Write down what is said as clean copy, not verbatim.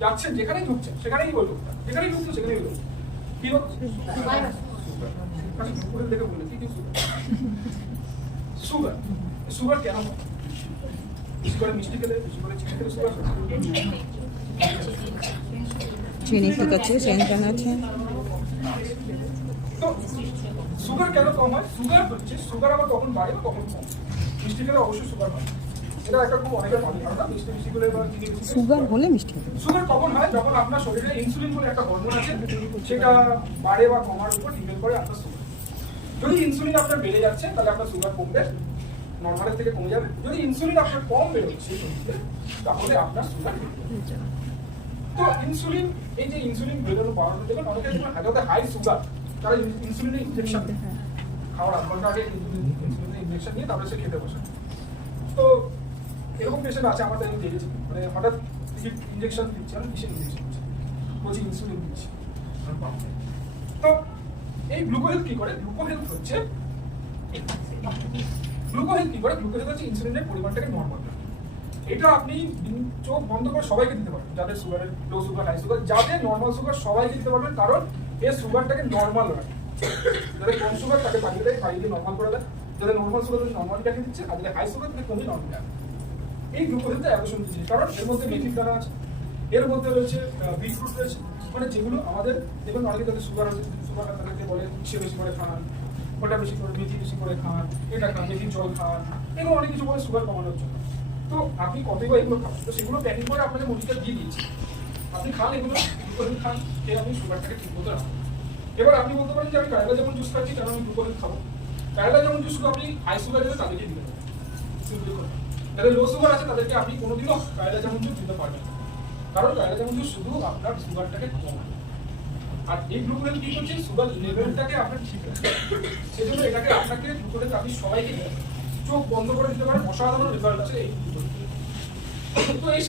যাচ্ছেন যেখানেই ঢুকছেন সেখানেই ওই লোকটা, যেখানেই ঢুকছেন সেখানেই ওই লোক কি হচ্ছে দেখে বলেছি কি সুগার। সুগার কেন বেশি করে মিষ্টি খেলে, বেশি করে চিনি খেলে সুগার চিনি ঠিক আছে, সেন্টান আছে। তো সুগার কেন কম হয়? সুগার হচ্ছে, সুগার আবার কখন বাড়ে বা কখন কম। মিষ্টি খেলে অবশ্যই সুগার হয়, এটা একটা খুব অনেকের ভালো ধারণা। মিষ্টি বেশি খেলে বা চিনি বেশি সুগার হলে মিষ্টি হবে। সুগার কখন হয়? যখন আপনার শরীরে ইনসুলিন বলে একটা হরমোন আছে, সেটা বাড়ে বা কমার উপর ডিপেন্ড করে আপনার সুগার। যদি ইনসুলিন আপনার বেড়ে যাচ্ছে তাহলে আপনার সুগার কমবে, নর্মালের থেকে কমে যাবে। যদি ইনসুলিন আপনার কম বেরোচ্ছে তাহলে আপনার সুগার বেড়ে যাবে। তো ইনসুলিন, এই যে ইনসুলিন বেরোনো বাড়ানো, দেখবেন অনেকে হাজারতে হাই সুগার, তারা ইনসুলিনের ইনজেকশন খাওয়ার 8 ঘন্টা আগে ইনসুলিনের ইনজেকশন নিয়ে তারপরে সে খেতে বসে। তো এরকম পেশেন্ট আছে আমাদের, আমি দেখেছি, মানে হঠাৎ ইনজেকশন দিচ্ছে, আমি কিসের ইনজেকশন দিচ্ছি, বলছি ইনসুলিন দিচ্ছি। তো এই গ্লুকোহেলথ কি করে? গ্লুকোহেলথ হচ্ছে ইনসুলিনের পরিমাণটাকে নর্মাল রাখে। এটা আপনি চোখ বন্ধ করে সবাইকে দিতে পারবেন, যাদের সুগারের লো সুগার, হাই সুগার, যাদের নর্মাল সুগার সবাইকে দিতে পারবেন, কারণ এর সুগারটাকে নর্মাল রাখে। যাদের কম সুগার তাকে পাইয়ে দেয়, পাইয়ে দিয়ে নর্মাল করে দেয়। যাদের নর্মাল সুগার নর্মালি রেখে দিচ্ছে, আর যাদের হাই সুগার তাকে কমই নর্মাল রাখে। এই গ্লুকোহেলথটা এত সুন্দর জিনিস, কারণ এর মধ্যে মেথির দানা আছে, এর মধ্যে রয়েছে বিটরুট রয়েছে, মানে যেগুলো আমাদের, দেখুন অনেকে যাদের সুগার আছে, সুগার তাদেরকে বলে উচ্ছে বেশি করে খান, ওটা বেশি করে, মেথি বেশি করে খান, এটা খান, মেথির জল খান, এগুলো অনেক কিছু বলে সুগার কমানোর জন্য। তো আপনি কতই বা এগুলো খান, তো সেগুলো প্যাকিং করে আপনাদের মনিকা দিয়ে দিয়েছি, আপনি খান এগুলো, গ্লুকোহেলথ খান, খেয়ে আপনি সুগারটাকে ঠিক মতো রাখুন। এবার আপনি বলতে পারেন যে আমি কায়লা যেমন জুস খাচ্ছি কারণ আমি গ্লুকোহেলথ খাবো। কায়লা যেমন জুস আপনি হাই সুগার দিলে তাদেরকে দিতে পারেন, যাদের লো সুগার আছে তাদেরকে আপনি কোনোদিনও কায়লা যেমন জুস দিতে পারবেন না, কারণ কায়লা যেমন জুস শুধু আপনার সুগারটাকে কমায়। আর এই গ্লুকোহেলথ কি করছে? সুগার লেভেলটাকে আপনার ঠিক রাখে। সেজন্য এটাকে আপনাকে গ্লুকোহেলথ আপনি সবাইকে চোখ বন্ধ করে দিতে পারেন, অসাধারণ রেজাল্ট আছে এই গ্লুকোহেলথ। তো এই